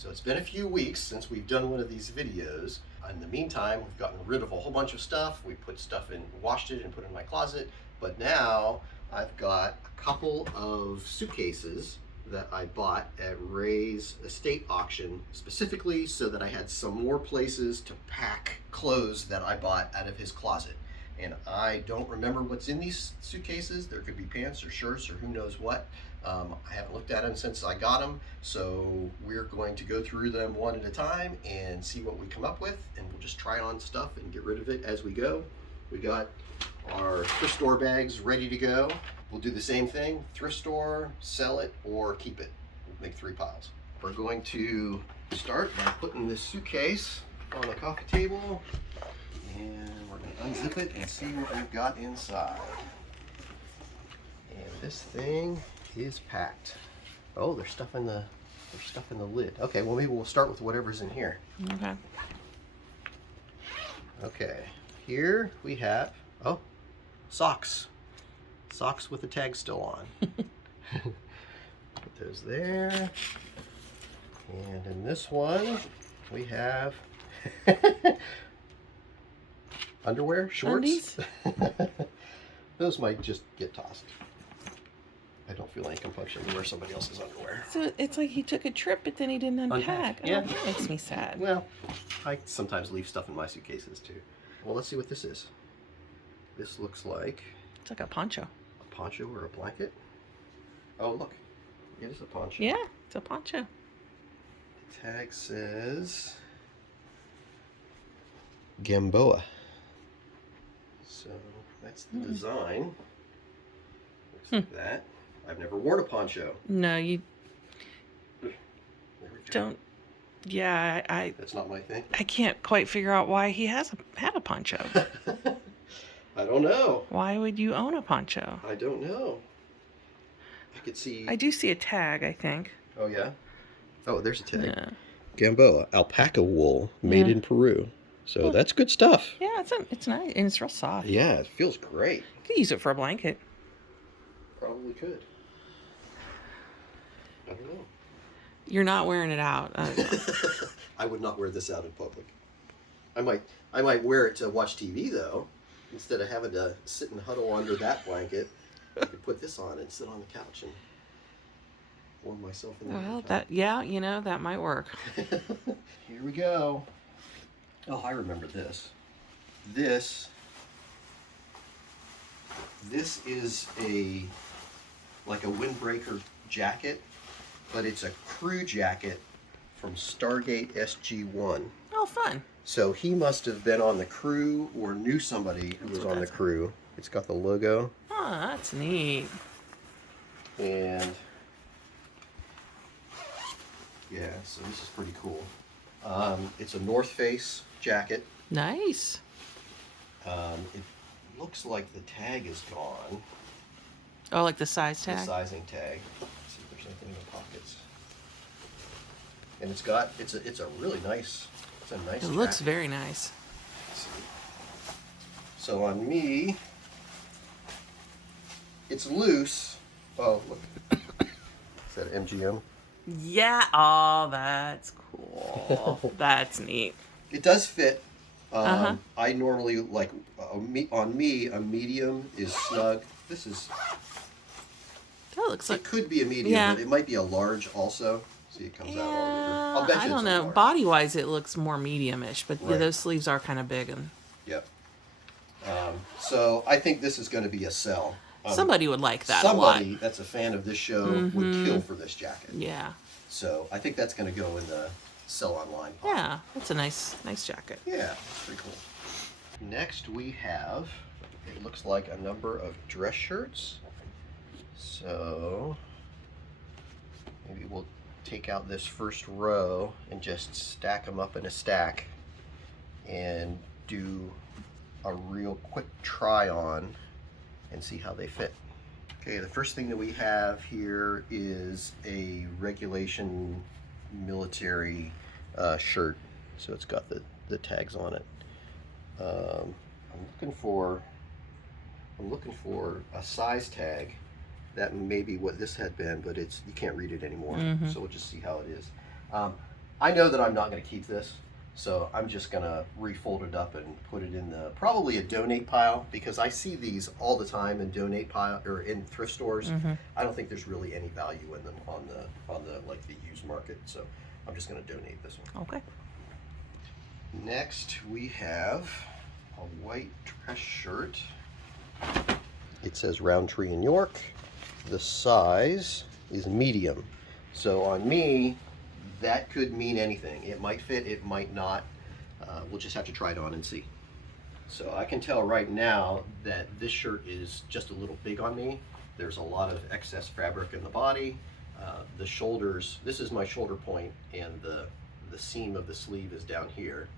So it's been a few weeks since we've done one of these videos. In the meantime, we've gotten rid of a whole bunch of stuff. We put stuff in, washed it and put it in my closet. But now I've got a couple of suitcases that I bought at Ray's estate auction, specifically so that I had some more places to pack clothes that I bought out of his closet. And I don't remember what's in these suitcases. There could be pants or shirts or who knows what. I haven't looked at them since I got them, so we're going to go through them one at a time and see what we come up with, and we'll just try on stuff and get rid of it as we go. We got our thrift store bags ready to go. We'll do the same thing, thrift store, sell it, or keep it. We'll make 3 piles. We're going to start by putting this suitcase on the coffee table, and we're going to unzip it and see what we've got inside. And this thing is packed. Oh, there's stuff in the lid. Okay, well maybe we'll start with whatever's in here. Okay. Okay, here we have socks. Socks with the tag still on. Put those there. And in this one we have underwear, shorts. Those might just get tossed. I don't feel any compunction to wear somebody else's underwear. So it's like he took a trip, but then he didn't unpack. Yeah. Oh, that makes me sad. Well, I sometimes leave stuff in my suitcases too. Well, let's see what this is. This looks like It's like a poncho. a poncho or a blanket. Oh, look. It is a poncho. Yeah, it's a poncho. The tag says Gamboa. So that's the design. Looks like that. I've never worn a poncho. No, you There we go. don't. Yeah, I That's not my thing. can't quite figure out why he had a poncho. I don't know. Why would you own a poncho? I don't know. I could see. I do see a tag, I think. Oh, yeah? Oh, there's a tag. Yeah. Gamboa, alpaca wool, made in Peru. So that's good stuff. Yeah, it's nice and it's real soft. Yeah, it feels great. You could use it for a blanket. Probably could. I don't know. You're not wearing it out. I would not wear this out in public. I might wear it to watch TV though. Instead of having to sit and huddle under that blanket, I could put this on and sit on the couch and warm myself in the Well, wintertime. that might work. Here we go. Oh, I remember this. This is like a windbreaker jacket, but it's a crew jacket from Stargate SG-1. Oh, fun. So he must have been on the crew or knew somebody who was on the crew. It's got the logo. Oh, that's neat. And yeah, so this is pretty cool. It's a North Face jacket. Nice. It looks like the tag is gone. Oh, like the size The tag? sizing tag. Let's see if there's anything in the pockets. And it's a really nice, it's a nice It looks jacket. very nice. Let's see. So on me, it's loose. Oh, look. Is that MGM? Yeah. Oh, that's cool. That's neat. It does fit. Uh-huh. I normally like on me a medium is snug. This is That looks it like. could be a medium, Yeah. but it might be a large also. See, it comes out all Yeah, over. I'll bet you I it's don't a know. large. Body wise, it looks more medium-ish, but yeah, Right. those sleeves are kind of big, and Yep. So I think this is going to be a sell. somebody would like that a Somebody lot. that's a fan of this show would kill for this jacket. Yeah. So I think that's going to go in the sell online pile. Yeah, that's a nice jacket. Yeah, it's pretty cool. Next we have, it looks like a number of dress shirts. So maybe we'll take out this first row and just stack them up in a stack and do a real quick try on and see how they fit. Okay, the first thing that we have here is a regulation military shirt. So it's got the tags on it. I'm looking for a size tag. That may be what this had been, but you can't read it anymore. So we'll just see how it is. I know that I'm not going to keep this, so I'm just going to refold it up and put it in the probably a donate pile, because I see these all the time in donate pile or in thrift stores. I don't think there's really any value in them on the like the used market, so I'm just going to donate this one. Okay. Next we have a white dress shirt. It says Roundtree in York. The size is medium. So on me, that could mean anything. It might fit, it might not. We'll just have to try it on and see. So I can tell right now that this shirt is just a little big on me. There's a lot of excess fabric in the body. The shoulders, this is my shoulder point, and the seam of the sleeve is down here.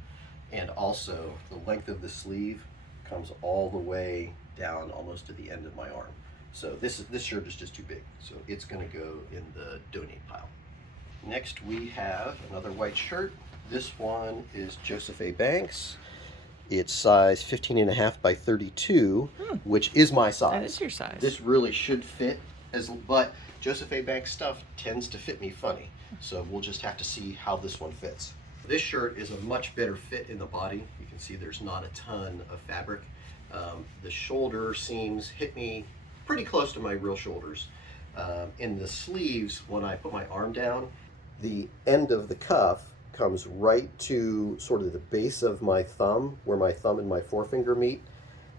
And also the length of the sleeve comes all the way down almost to the end of my arm. So this shirt is just too big. So it's gonna go in the donate pile. Next we have another white shirt. This one is Joseph A. Banks. It's size 15.5 by 32, which is my size. That is your size. This really should fit, but Joseph A. Banks stuff tends to fit me funny. So we'll just have to see how this one fits. This shirt is a much better fit in the body. You can see there's not a ton of fabric. The shoulder seams hit me pretty close to my real shoulders. In the sleeves, when I put my arm down, the end of the cuff comes right to sort of the base of my thumb, where my thumb and my forefinger meet.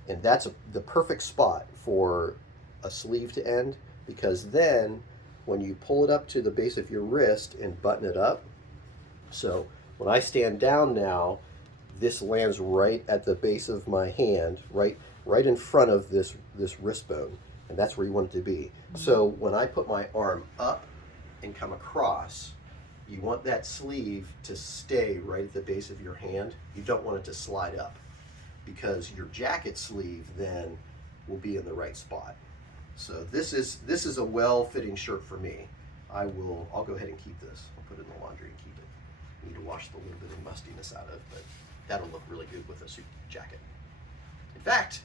And that's the perfect spot for a sleeve to end, because then when you pull it up to the base of your wrist and button it up, so when I stand down now, this lands right at the base of my hand, right in front of this wrist bone, and that's where you want it to be. So when I put my arm up and come across, you want that sleeve to stay right at the base of your hand. You don't want it to slide up, because your jacket sleeve then will be in the right spot. So this is a well-fitting shirt for me. I'll go ahead and keep this. I'll put it in the laundry and keep it. Need to wash the little bit of mustiness out of, but that'll look really good with a suit jacket. In fact,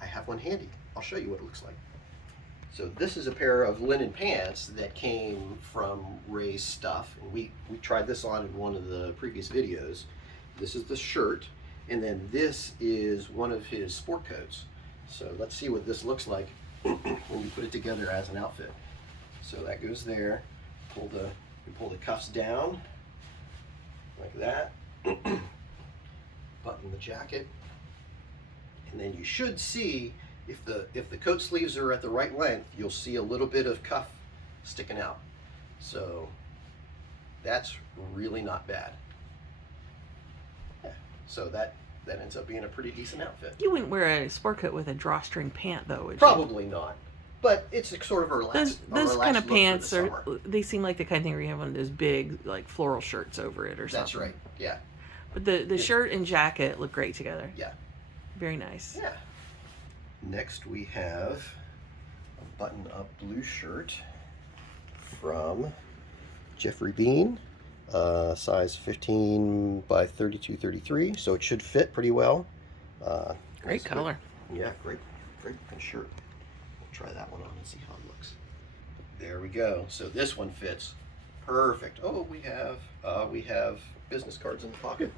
I have one handy. I'll show you what it looks like. So this is a pair of linen pants that came from Ray's stuff, and we tried this on in one of the previous videos. This is the shirt, and then this is one of his sport coats. So let's see what this looks like when you put it together as an outfit. So that goes there. You pull the cuffs down like that. Button the jacket, and then you should see, if the coat sleeves are at the right length, you'll see a little bit of cuff sticking out. So that's really not bad. Yeah. So that ends up being a pretty decent outfit. You wouldn't wear a sport coat with a drawstring pant, though, would you? Probably not. But it's sort of a relaxed. Those kind of pants summer. they seem like the kind of thing where you have one of those big, like, floral shirts over it or something. That's right. Yeah. But the shirt and jacket look great together. Yeah. Very nice. Yeah. Next we have a button-up blue shirt from Jeffrey Bean, size 15 by 32, 33. So it should fit pretty well. Great color. Yeah, great looking shirt. We'll try that one on and see how it looks. There we go. So this one fits perfect. Oh, we have business cards in the pocket.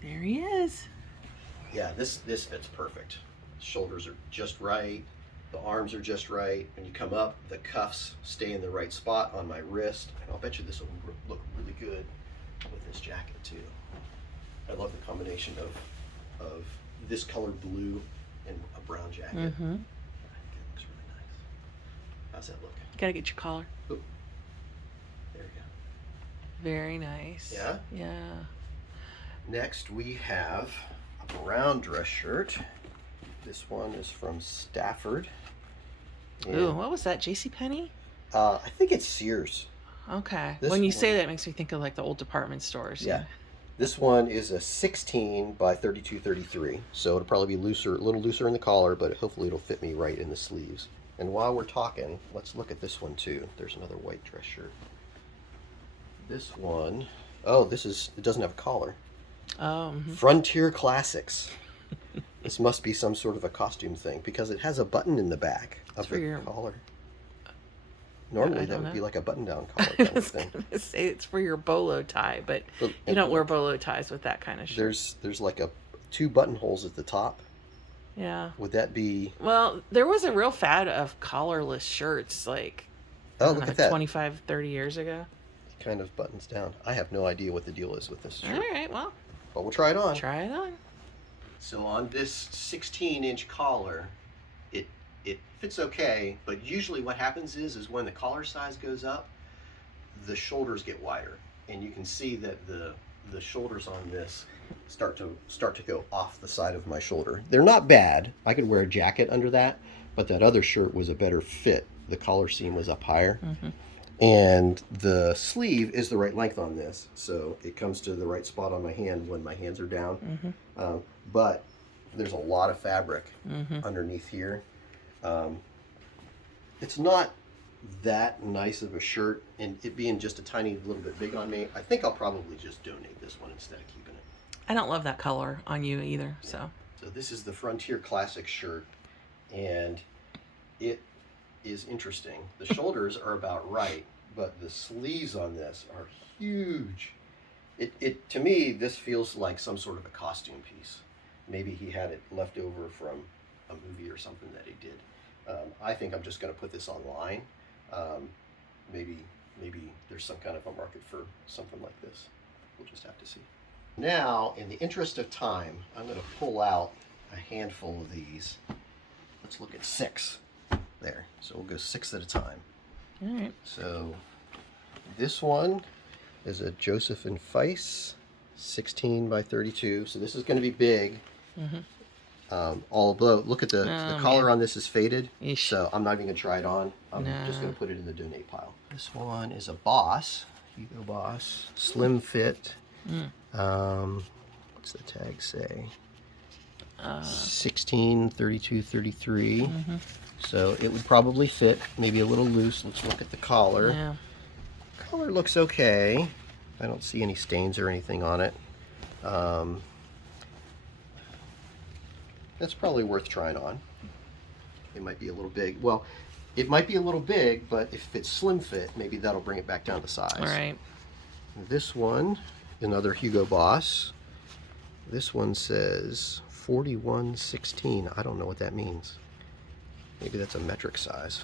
There he is. Yeah, this fits perfect. Shoulders are just right. The arms are just right. When you come up, the cuffs stay in the right spot on my wrist. And I'll bet you this will look really good with this jacket too. I love the combination of this color blue and a brown jacket. Mm-hmm. It looks really nice. How's that look? Gotta get your collar. Ooh. There we go. Very nice. Yeah? Yeah. Next we have a brown dress shirt. This one is from Stafford. Ooh, what was that? JCPenney? I think it's Sears. Okay. This When you one- say that, it makes me think of like the old department stores. Yeah. This one is a 16 by 32, 33. So it'll probably be looser, a little looser in the collar, but hopefully it'll fit me right in the sleeves. And while we're talking, let's look at this one too. There's another white dress shirt. This one, it doesn't have a collar. Oh. Mm-hmm. Frontier Classics. This must be some sort of a costume thing, because it has a button in the back of the collar. Normally I that don't would be know. like a button-down collar I kind of was thing. gonna say it's for your bolo tie, but But, you and don't wear look, bolo ties with that kind of shirt. there's like two buttonholes at the top. Yeah. Would that be? Well, there was a real fad of collarless shirts, like, I Oh, don't look know, at that. 25, 30 years ago. It kind of buttons down. I have no idea what the deal is with this All shirt, right, well, but we'll try it on. try it on. So on this 16-inch collar, it fits okay, but usually what happens is when the collar size goes up, the shoulders get wider, and you can see that the shoulders on this start to go off the side of my shoulder. They're not bad. I could wear a jacket under that, but that other shirt was a better fit. The collar seam was up higher. Mm-hmm. And the sleeve is the right length on this, so it comes to the right spot on my hand when my hands are down. Mm-hmm. But there's a lot of fabric Mm-hmm. underneath here. It's not that nice of a shirt, and it being just a tiny little bit big on me, I think I'll probably just donate this one instead of keeping it. I don't love that color on you either, so. So this is the Frontier Classic shirt, and it is interesting. The shoulders are about right, but the sleeves on this are huge. It to me, this feels like some sort of a costume piece. Maybe he had it left over from a movie or something that he did. I think I'm just going to put this online. Maybe there's some kind of a market for something like this. We'll just have to see. Now, in the interest of time, I'm going to pull out a handful of these. Let's look at 6 there. So we'll go 6 at a time. All right. So this one is a Joseph and Feiss 16 by 32. So this is going to be big. Mm-hmm. Although, look at the collar on this is faded. Yeesh. So I'm not even going to try it on. I'm just going to put it in the donate pile. This one is a Boss, Hugo Boss, slim fit. What's the tag say? 16, 32, 33. Mm-hmm. So it would probably fit, maybe a little loose. Let's look at the collar. Yeah. Collar looks okay. I don't see any stains or anything on it. That's probably worth trying on. It might be a little big. Well, it might be a little big, but if it's slim fit, maybe that'll bring it back down to size. All right. This one, another Hugo Boss. This one says 4116. I don't know what that means. Maybe that's a metric size.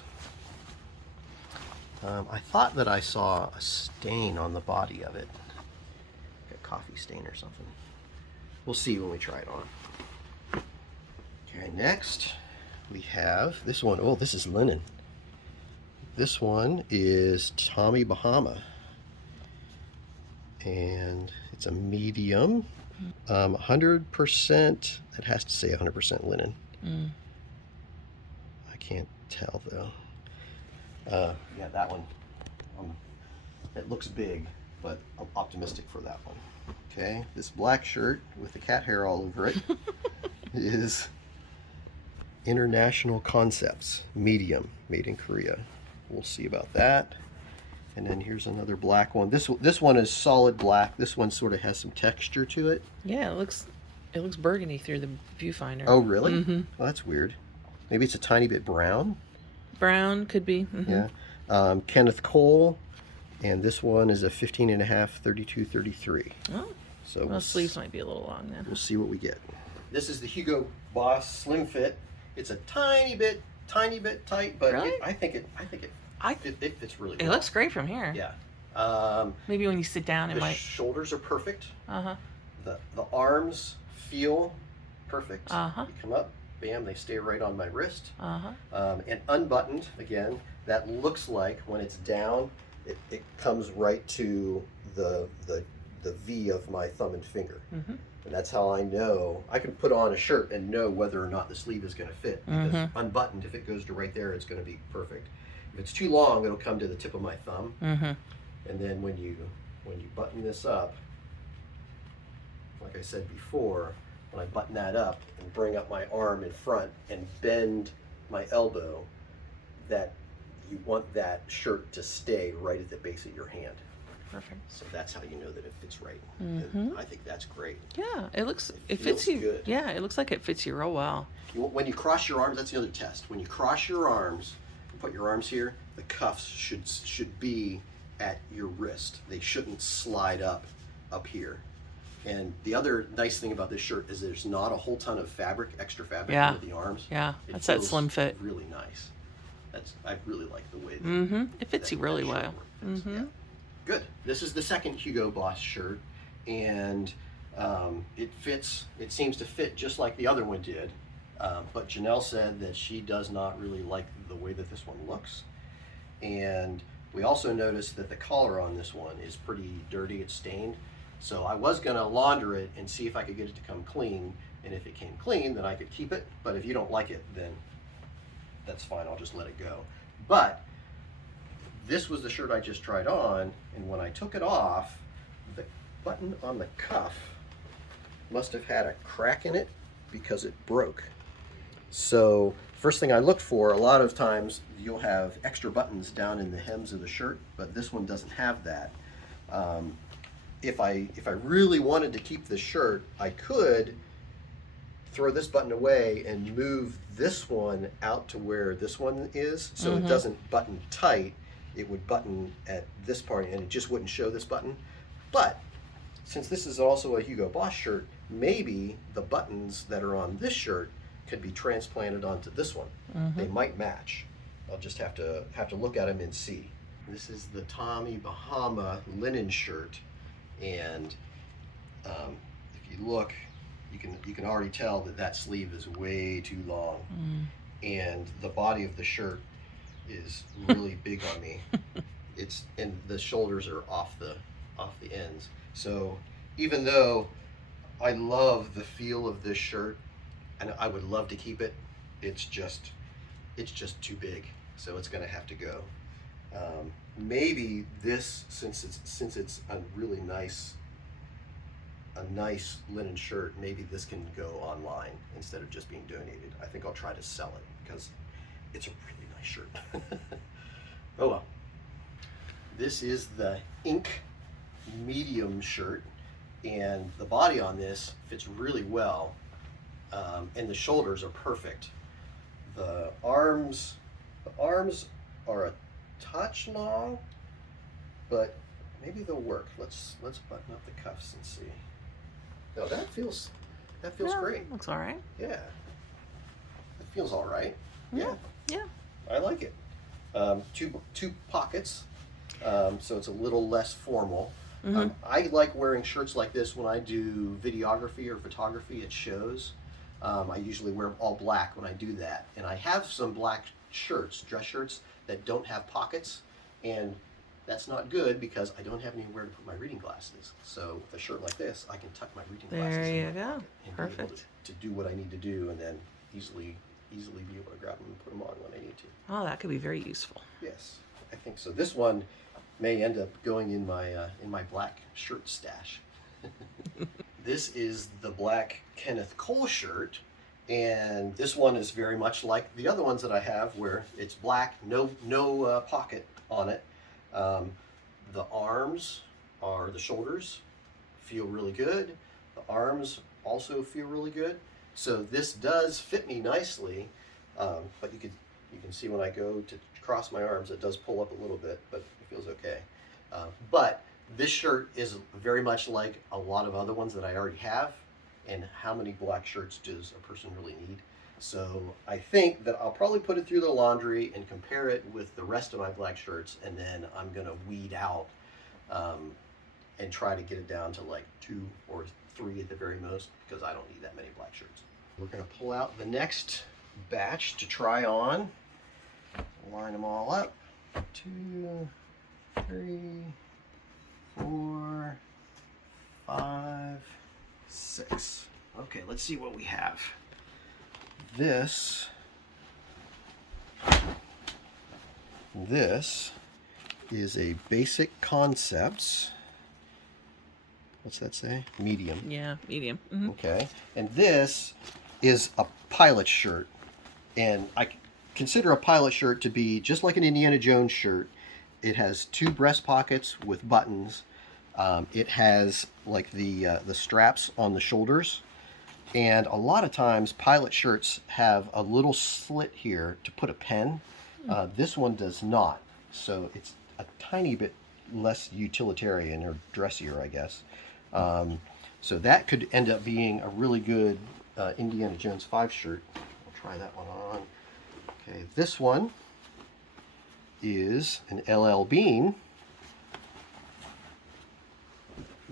I thought that I saw a stain on the body of it. Like a coffee stain or something. We'll see when we try it on. Okay, next we have this one. Oh, this is linen. This one is Tommy Bahama. And it's a medium. 100%, it has to say 100% linen. I can't tell though. Yeah, that one. It looks big, but I'm optimistic for that one. Okay, this black shirt with the cat hair all over it is International Concepts, medium, made in Korea. We'll see about that. And then here's another black one. This one is solid black. This one sort of has some texture to it. Yeah, it looks burgundy through the viewfinder. Oh, really? Mm-hmm. Well, that's weird. Maybe it's a tiny bit brown. Brown could be. Mm-hmm. Yeah. Kenneth Cole, and this one is a 15.5, 32, 33. Oh, So well, sleeves might be a little long then. we'll see what we get. This is the Hugo Boss Slim Fit. It's a tiny bit tight, but Really? I think it fits really well. It looks great from here. Yeah. Maybe when you sit down, it The might. shoulders are perfect. Uh-huh. The arms feel perfect. Uh-huh. You come up, bam, they stay right on my wrist. Uh-huh. And unbuttoned, again, that looks like when it's down, it comes right to the V of my thumb and finger. Mm-hmm. And that's how I know. I can put on a shirt and know whether or not the sleeve is going to fit. Because Mm-hmm. unbuttoned, if it goes to right there, it's going to be perfect. If it's too long, it'll come to the tip of my thumb. Mm-hmm. And then when you button this up, like I said before, when I button that up and bring up my arm in front and bend my elbow, that you want that shirt to stay right at the base of your hand. Perfect. So that's how you know that it fits right. Mm-hmm. And I think that's great. Yeah, it looks. It feels fits you. good. Yeah, it looks like it fits you real well. When you cross your arms, that's the other test. When you cross your arms, put your arms here, the cuffs should be at your wrist. They shouldn't slide up here. And the other nice thing about this shirt is there's not a whole ton of fabric, extra fabric Yeah. under the arms. Yeah, It that's that feels slim fit. really nice. I really like the way that It fits you really shirt well. fits. Yeah. Good. This is the second Hugo Boss shirt, and it seems to fit just like the other one did. But Janelle said that she does not really like the way that this one looks. And we also noticed that the collar on this one is pretty dirty, it's stained. So I was gonna launder it and see if I could get it to come clean. And if it came clean, then I could keep it. But if you don't like it, then that's fine, I'll just let it go. But this was the shirt I just tried on, and when I took it off, the button on the cuff must have had a crack in it because it broke. So first thing I looked for, a lot of times you'll have extra buttons down in the hems of the shirt, but this one doesn't have that. If I really wanted to keep this shirt, I could throw this button away and move this one out to where this one is, so it doesn't button tight. It would button at this part and it just wouldn't show this button. But since this is also a Hugo Boss shirt, maybe the buttons that are on this shirt could be transplanted onto this one. They might match. I'll just have to look at them and see. This is the Tommy Bahama linen shirt, and if you look, you can already tell that sleeve is way too long, and the body of the shirt is really big on me. And the shoulders are off the ends. So even though I love the feel of this shirt and I would love to keep it, it's just too big, so it's gonna have to go. Maybe this, since it's a really nice linen shirt, maybe this can go online instead of just being donated. I think I'll try to sell it because it's a really nice shirt. Oh well. This is the ink medium shirt, and the body on this fits really well, and the shoulders are perfect. The arms are a touch long, but maybe they'll work. Let's button up the cuffs and see. No, that feels great. Looks all right. Yeah, it feels all right. Yeah, Yeah. I like it. Two pockets, so it's a little less formal. I like wearing shirts like this when I do videography or photography at shows. I usually wear all black when I do that, and I have some black shirts, dress shirts, that don't have pockets, and that's not good because I don't have anywhere to put my reading glasses. So with a shirt like this, I can tuck my reading glasses There in you my go. pocket and Perfect. be able to do what I need to do, and then easily be able to grab them and put them on when I need to. Oh, that could be very useful. Yes, I think so. This one may end up going in my black shirt stash. This is the black Kenneth Cole shirt, and this one is very much like the other ones that I have, where it's black, no pocket on it. The arms the shoulders feel really good. The arms also feel really good. So this does fit me nicely, but you can see when I go to cross my arms, it does pull up a little bit, but it feels okay. But this shirt is very much like a lot of other ones that I already have, and how many black shirts does a person really need? So I think that I'll probably put it through the laundry and compare it with the rest of my black shirts, and then I'm gonna weed out and try to get it down to like 2 or 3 at the very most, because I don't need that many black shirts. We're gonna pull out the next batch to try on. Line them all up. 2, 3, 4, 5, 6. Okay, let's see what we have. This is a Basic Concepts. What's that say? Medium. Yeah, medium. Okay. And this is a pilot shirt. And I consider a pilot shirt to be just like an Indiana Jones shirt. It has 2 breast pockets with buttons. It has like the straps on the shoulders. And a lot of times pilot shirts have a little slit here to put a pen. This one does not, so it's a tiny bit less utilitarian or dressier, I guess. So that could end up being a really good Indiana Jones 5 shirt. I'll try that one on. Okay, this one is an LL Bean.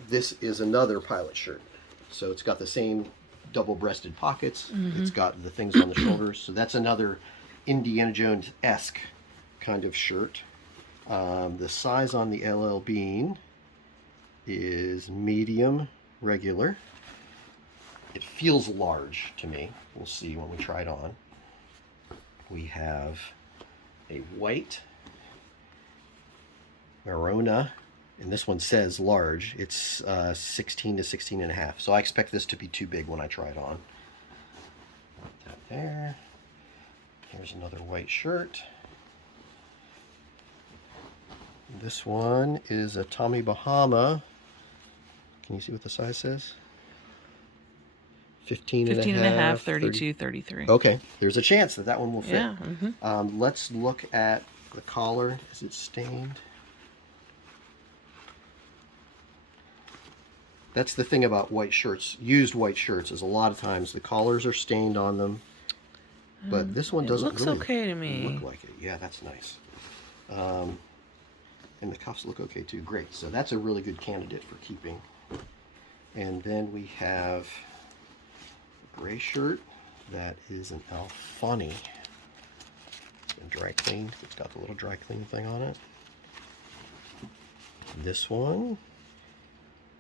This is another pilot shirt. So it's got the same double-breasted pockets. It's got the things on the shoulders. So that's another Indiana Jones-esque kind of shirt. The size on the LL Bean is medium regular. It feels large to me. We'll see when we try it on. We have a white Verona, and this one says large. It's 16 to 16 and a half. So I expect this to be too big when I try it on. Put that there. Here's another white shirt. This one is a Tommy Bahama. Can you see what the size says? 15 and a half, 32, 33. Okay, there's a chance that that one will fit. Yeah. Let's look at the collar. Is it stained? That's the thing about white shirts, used white shirts, is a lot of times the collars are stained on them. But this one doesn't looks really okay to me. look like it. Yeah, that's nice. And the cuffs look okay too. Great. So that's a really good candidate for keeping. And then we have a gray shirt that is an Alfani. It's been dry cleaned. It's got the little dry clean thing on it. This one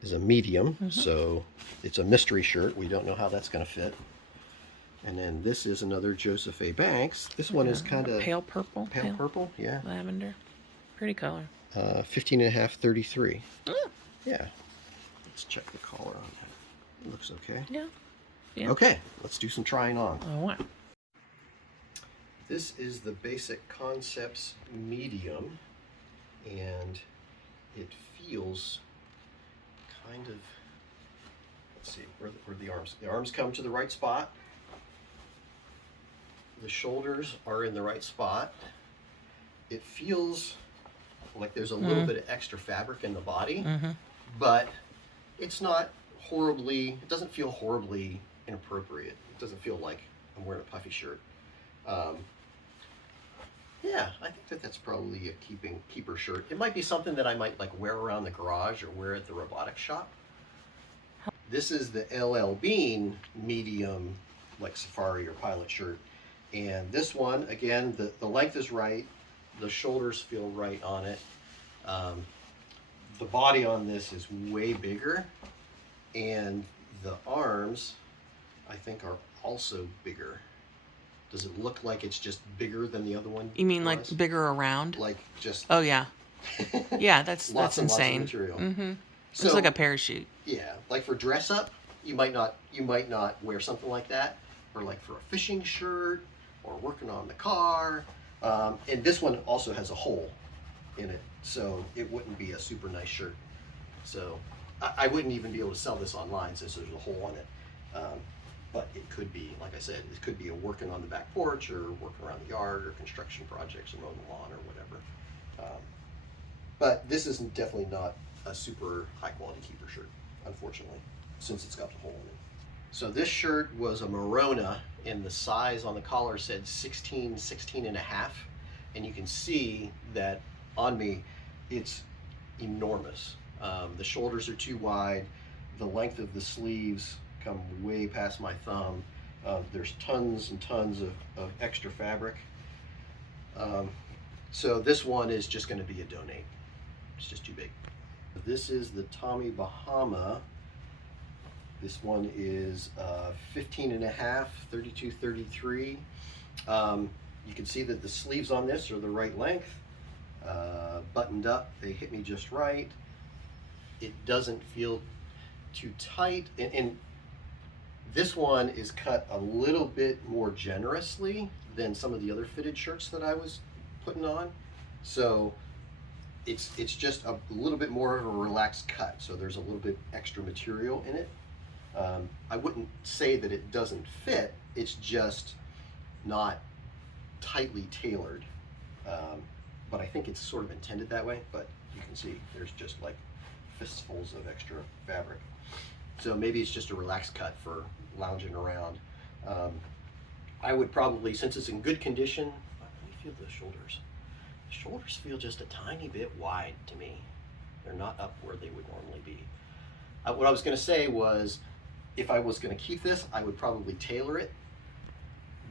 is a medium, so it's a mystery shirt. We don't know how that's going to fit. And then this is another Joseph A. Banks. This one is kind of pale purple. Pale purple, yeah. Lavender. Pretty color. 15 and a half, 33. Oh. Yeah. Let's check the collar on that. It looks okay. Yeah. Okay, let's do some trying on. Oh, wow. This is the Basic Concepts medium, and it feels kind of, let's see, where the arms? The arms come to the right spot. The shoulders are in the right spot. It feels like there's a little bit of extra fabric in the body, but it's not horribly, it doesn't feel horribly inappropriate. It doesn't feel like I'm wearing a puffy shirt. Yeah, I think that that's probably a keeper shirt. It might be something that I might like wear around the garage or wear at the robotics shop. This is the LL Bean medium, like safari or pilot shirt. And this one, again, the length is right. The shoulders feel right on it. The body on this is way bigger. And the arms, I think, are also bigger. Does it look like it's just bigger than the other one? You mean like bigger around? Like just... Oh, yeah. Yeah, that's lots insane. Lots of material. So, it's like a parachute. Yeah, like for dress up, you might not wear something like that, or like for a fishing shirt, or working on the car. And this one also has a hole in it, so it wouldn't be a super nice shirt. So I wouldn't even be able to sell this online since there's a hole in it. But it could be, like I said, it could be a working on the back porch, or working around the yard, or construction projects, or mowing the lawn, or whatever. But this is definitely not a super high quality keeper shirt, unfortunately, since it's got the hole in it. So this shirt was a Morona, and the size on the collar said 16 and a half. And you can see that on me, it's enormous. The shoulders are too wide. The length of the sleeves come way past my thumb. There's tons and tons of extra fabric. So this one is just going to be a donate. It's just too big. This is the Tommy Bahama. This one is 15 and a half, 32, 33. You can see that the sleeves on this are the right length. Buttoned up, they hit me just right. It doesn't feel too tight. And this one is cut a little bit more generously than some of the other fitted shirts that I was putting on. So it's just a little bit more of a relaxed cut. So there's a little bit extra material in it. I wouldn't say that it doesn't fit. It's just not tightly tailored. But I think it's sort of intended that way, but you can see there's just like fistfuls of extra fabric. So maybe it's just a relaxed cut for lounging around. I would probably, since it's in good condition, let me feel the shoulders. The shoulders feel just a tiny bit wide to me. They're not up where they would normally be. What I was going to say was, if I was going to keep this, I would probably tailor it.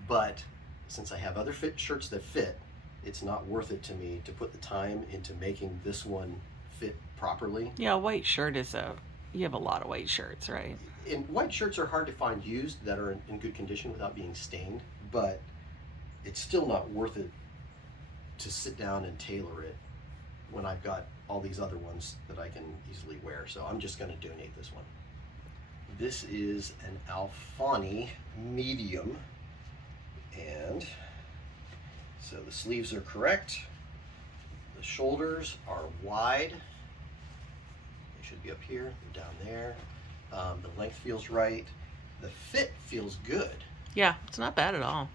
But since I have other shirts that fit, it's not worth it to me to put the time into making this one fit properly. Yeah, a white shirt is you have a lot of white shirts, right? And white shirts are hard to find used that are in good condition without being stained, but it's still not worth it to sit down and tailor it when I've got all these other ones that I can easily wear. So I'm just going to donate this one. This is an Alfani medium, and so the sleeves are correct. The shoulders are wide. They should be up here, they're down there. The length feels right. The fit feels good. Yeah, it's not bad at all.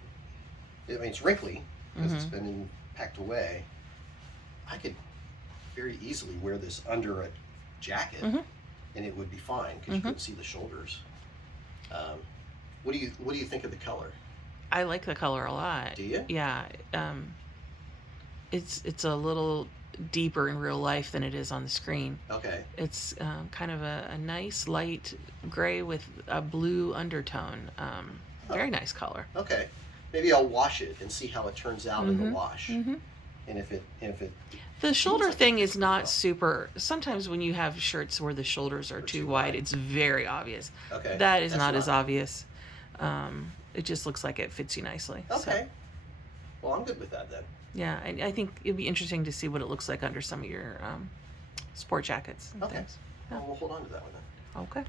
I mean, it's wrinkly because it's been packed away. I could very easily wear this under a jacket and it would be fine because you couldn't see the shoulders. What do you think of the color? I like the color a lot. Do you? Yeah. It's a little deeper in real life than it is on the screen. Okay. It's kind of a nice light gray with a blue undertone. Very nice color. Okay. Maybe I'll wash it and see how it turns out in the wash. And if it The shoulder like thing is not super. Sometimes when you have shirts where the shoulders are too wide, it's very obvious. Okay. That is That's not as obvious. It just looks like it fits you nicely. Okay. So, Well, I'm good with that then. yeah, I think it'd be interesting to see what it looks like under some of your sport jackets and Okay. things. Yeah. Well, we'll hold on to that one then. Okay.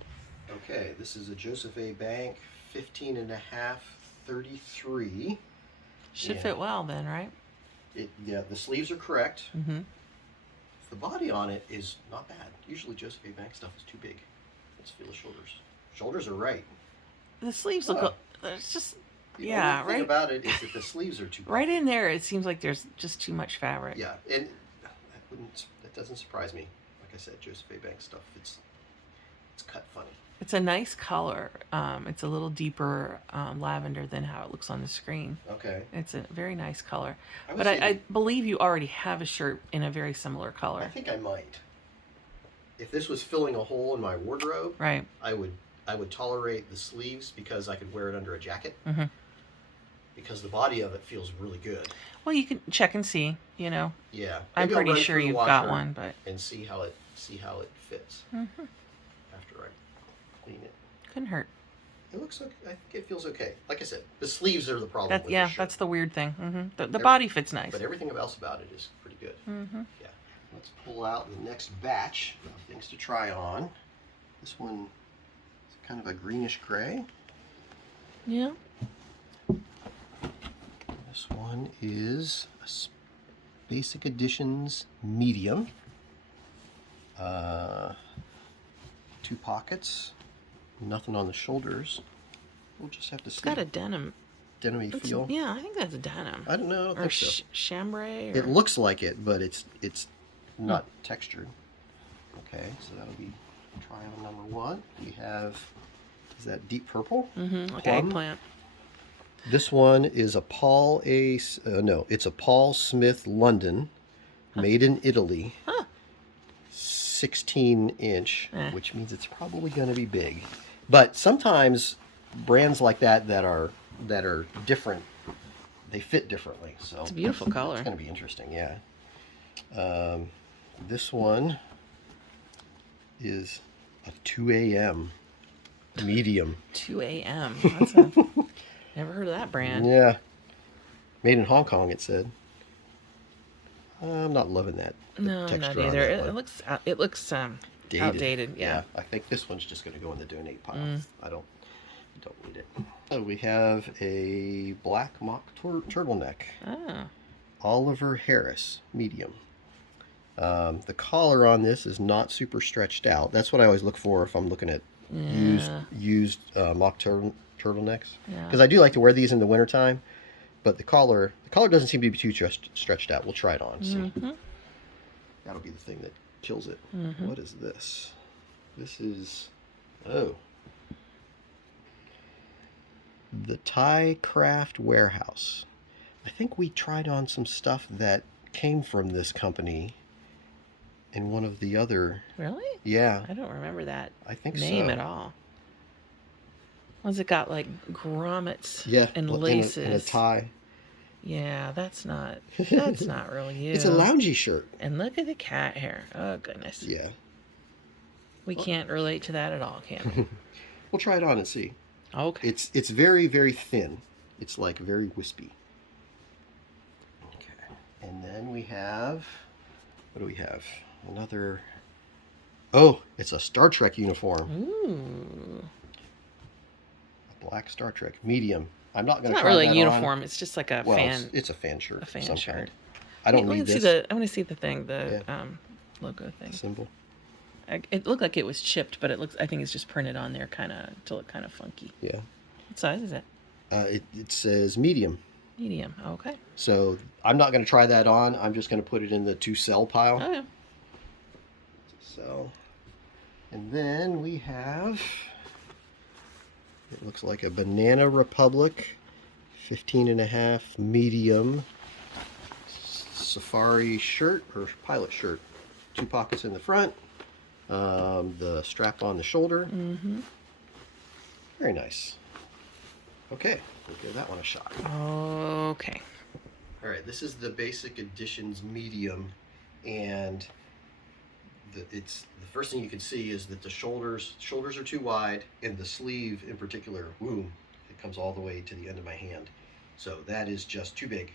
Okay, this is a Joseph A. Bank 15.5 33. Should Yeah. fit well then, right? Yeah, the sleeves are correct. Mm-hmm. The body on it is not bad. Usually Joseph A. Bank stuff is too big. Let's feel the shoulders. Shoulders are right. The sleeves Oh. look. It's just The yeah, only thing right. about it is that the sleeves are too big. Right in there, it seems like there's just too much fabric. Yeah, and that doesn't surprise me. Like I said, Joseph A. Bank stuff, it's cut funny. It's a nice color. It's a little deeper lavender than how it looks on the screen. Okay. It's a very nice color. I would But say I believe you already have a shirt in a very similar I color. think I might. If this was filling a hole in my wardrobe, Right. I would tolerate the sleeves because I could wear it under a jacket. Mm-hmm. Because the body of it feels really good. Well, you can check and see. Yeah. I'm Maybe I'll pretty run it sure through the you've got washer one, but and see how it fits mm-hmm. after I clean it. Couldn't hurt. It looks okay. I think it feels okay. Like I said, the sleeves are the problem. With Yeah, this shirt, that's the weird thing. The body fits nice. but everything else about it is pretty good. Mm-hmm. Yeah. Let's pull out the next batch of things to try on. This one is kind of a greenish gray. Yeah. This one is a Basic Editions medium. 2 pockets. Nothing on the shoulders. We'll just have to see. It's got a denim. Denim-y feel. Yeah, I think that's a denim. I don't know. I don't Or think so. chambray. It looks like it, but it's not textured. Okay, so that'll be trial number 1. We have, is that deep purple? Mm-hmm. Like Plum? eggplant. This one is a it's a Paul Smith London, made in Italy. Huh. 16 inch, Eh. which means it's probably going to be big. But sometimes brands like that are different, they fit differently. So It's a beautiful color. It's going to be interesting, yeah. This one is a 2 a.m. medium. 2 a.m. Never heard of that brand. Yeah. Made in Hong Kong, it said. I'm not loving that. the No, texture not on either. that It one. looks Dated. outdated. Yeah. I think this one's just going to go in the donate pile. I don't need it. So we have a black mock turtleneck. Oh. Oliver Harris, medium. The collar on this is not super stretched out. That's what I always look for if I'm looking at used mock turtlenecks. Yeah. Because I do like to wear these in the wintertime. But the collar doesn't seem to be too stretched out. We'll try it on. See. Mm-hmm. That'll be the thing that kills it. Mm-hmm. What is this? This is, oh, the Thai Craft Warehouse. I think we tried on some stuff that came from this company in one of the other. Really? Yeah. I don't remember that I think name so. at all. Was it got like grommets Yeah, and laces? in a tie. Yeah, that's not really you. It's a loungy shirt. And look at the cat hair. Oh goodness. Yeah. We can't relate to that at all, can we? We'll try it on and see. Okay. It's very, very thin. It's like very wispy. Okay. And then we have, what do we have? Another, oh, it's a Star Trek uniform. Ooh. A black Star Trek, medium. I'm not going It's to not try really that a uniform. on. It's just like a Well, fan. it's a fan shirt. A fan of some shirt. kind. I don't need this. I want to see the thing, logo thing. Symbol. It looked like it was chipped, but I think it's just printed on there to look kind of funky. Yeah. What size is it? It says medium. Medium. Okay. So I'm not going to try that on. I'm just going to put it in the to sell pile. Oh, yeah. So, and then we have, it looks like a Banana Republic 15.5 medium safari shirt or pilot shirt. 2 pockets in the front, the strap on the shoulder. Mm-hmm. Very nice. Okay, we'll give that one a shot. Okay. All right, this is the Basic Editions medium, and the first thing you can see is that the shoulders are too wide, and the sleeve in particular, boom, it comes all the way to the end of my hand. So that is just too big.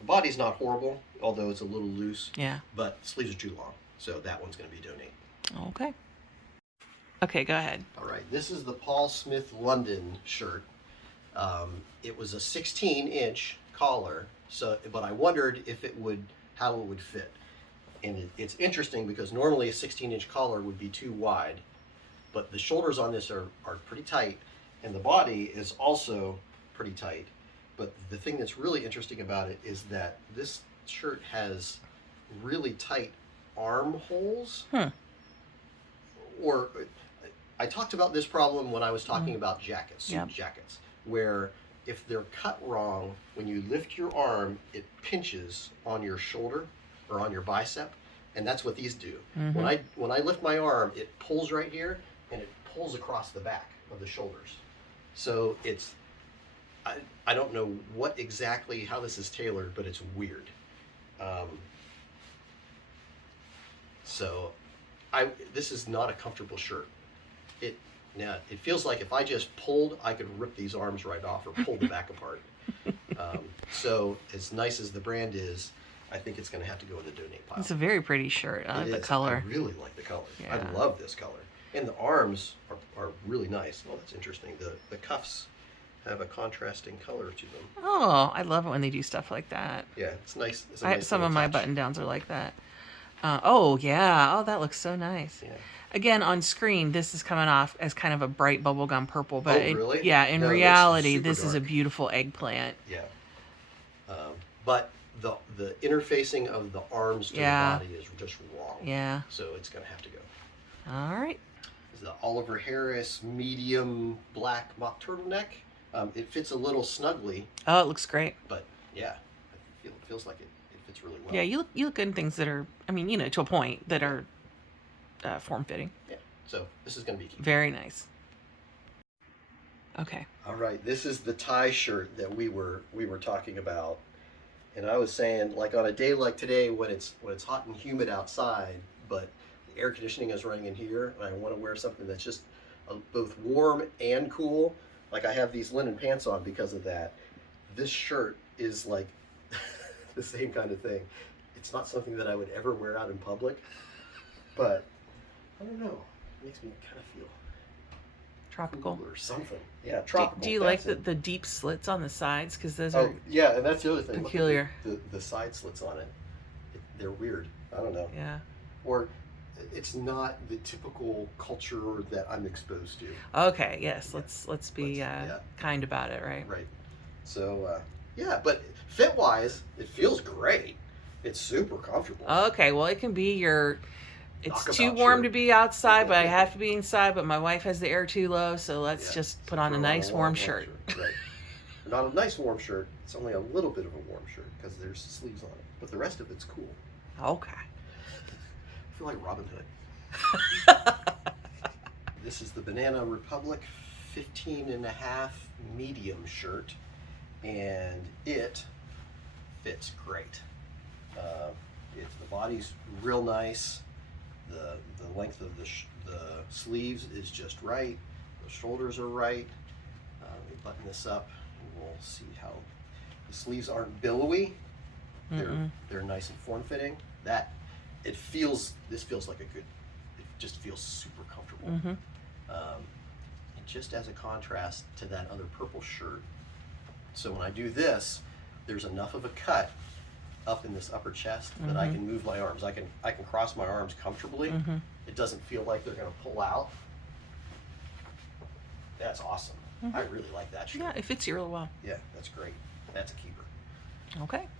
The body's not horrible, although it's a little loose. Yeah. But the sleeves are too long, so that one's going to be donate. Okay. Okay, go ahead. All right, this is the Paul Smith London shirt. It was a 16-inch collar, but I wondered how it would fit. And it's interesting because normally a 16-inch collar would be too wide, but the shoulders on this are pretty tight, and the body is also pretty tight. But the thing that's really interesting about it is that this shirt has really tight armholes. Or I talked about this problem when I was talking about jackets, suit jackets, where if they're cut wrong, when you lift your arm, it pinches on your shoulder or on your bicep, and that's what these do. Mm-hmm. When I lift my arm, it pulls right here, and it pulls across the back of the shoulders. So I don't know how this is tailored, but it's weird. This is not a comfortable shirt. It feels like if I just pulled, I could rip these arms right off or pull the back apart. So as nice as the brand is, I think it's going to have to go in the donate pile. It's a very pretty shirt. I like the color. I really like the color. Yeah. I love this color. And the arms are really nice. Oh, that's interesting. The cuffs have a contrasting color to them. Oh, I love it when they do stuff like that. Yeah, it's nice. It's a some nice of my touch. button downs are like that. Oh yeah. Oh, that looks so nice. Yeah. Again, on screen, this is coming off as kind of a bright bubblegum purple, but really? In No, it's reality, super this is a dark. beautiful eggplant. Yeah. But the interfacing of the arms to the body is just wrong. Yeah. So it's going to have to go. All right. This is the Oliver Harris medium black mock turtleneck. It fits a little snugly, Oh, it looks great. but yeah, it feels like it fits really well. Yeah, you look good in things that are, to a point, that are form-fitting. Yeah. So this is going to be key. Very nice. Okay. All right, this is the tie shirt that we were talking about, and I was saying, like, on a day like today when it's hot and humid outside, but the air conditioning is running in here, and I want to wear something that's just both warm and cool. Like, I have these linen pants on because of that. This shirt is like the same kind of thing. It's not something that I would ever wear out in public, but I don't know. It makes me kind of feel Tropical. cool or something. Yeah, tropical. Do you like the deep slits on the sides? Because those Oh, are yeah, and that's the other thing. Look at peculiar. The side slits on it. They're weird. I don't know. Yeah. Or it's not the typical culture that I'm exposed to. Okay. Yes. Let's be yeah. kind about it, right? Right. So Yeah, but fit wise, it feels great. It's super comfortable. Okay, well, it can be your. It's too Knockabout warm shirt. to be outside, but I have to be inside. But my wife has the air too low, so let's Yeah, just so put on a throw nice long, warm warm shirt. Right. And on a nice warm shirt, it's only a little bit of a warm shirt because there's sleeves on it. But the rest of it's cool. Okay. I feel like Robin Hood. This is the Banana Republic 15.5 medium shirt, and it fits great. The body's real nice. The length of the sleeves is just right. The shoulders are right. We button this up, and we'll see how the sleeves aren't billowy. They're nice and form fitting. This feels like a good. It just feels super comfortable. And just as a contrast to that other purple shirt, so when I do this, there's enough of a cut up in this upper chest that I can move my arms. I can cross my arms comfortably. It doesn't feel like they're going to pull out. That's awesome. I really like that shirt. Yeah, it fits you real well. Yeah, that's great. That's a keeper. Okay.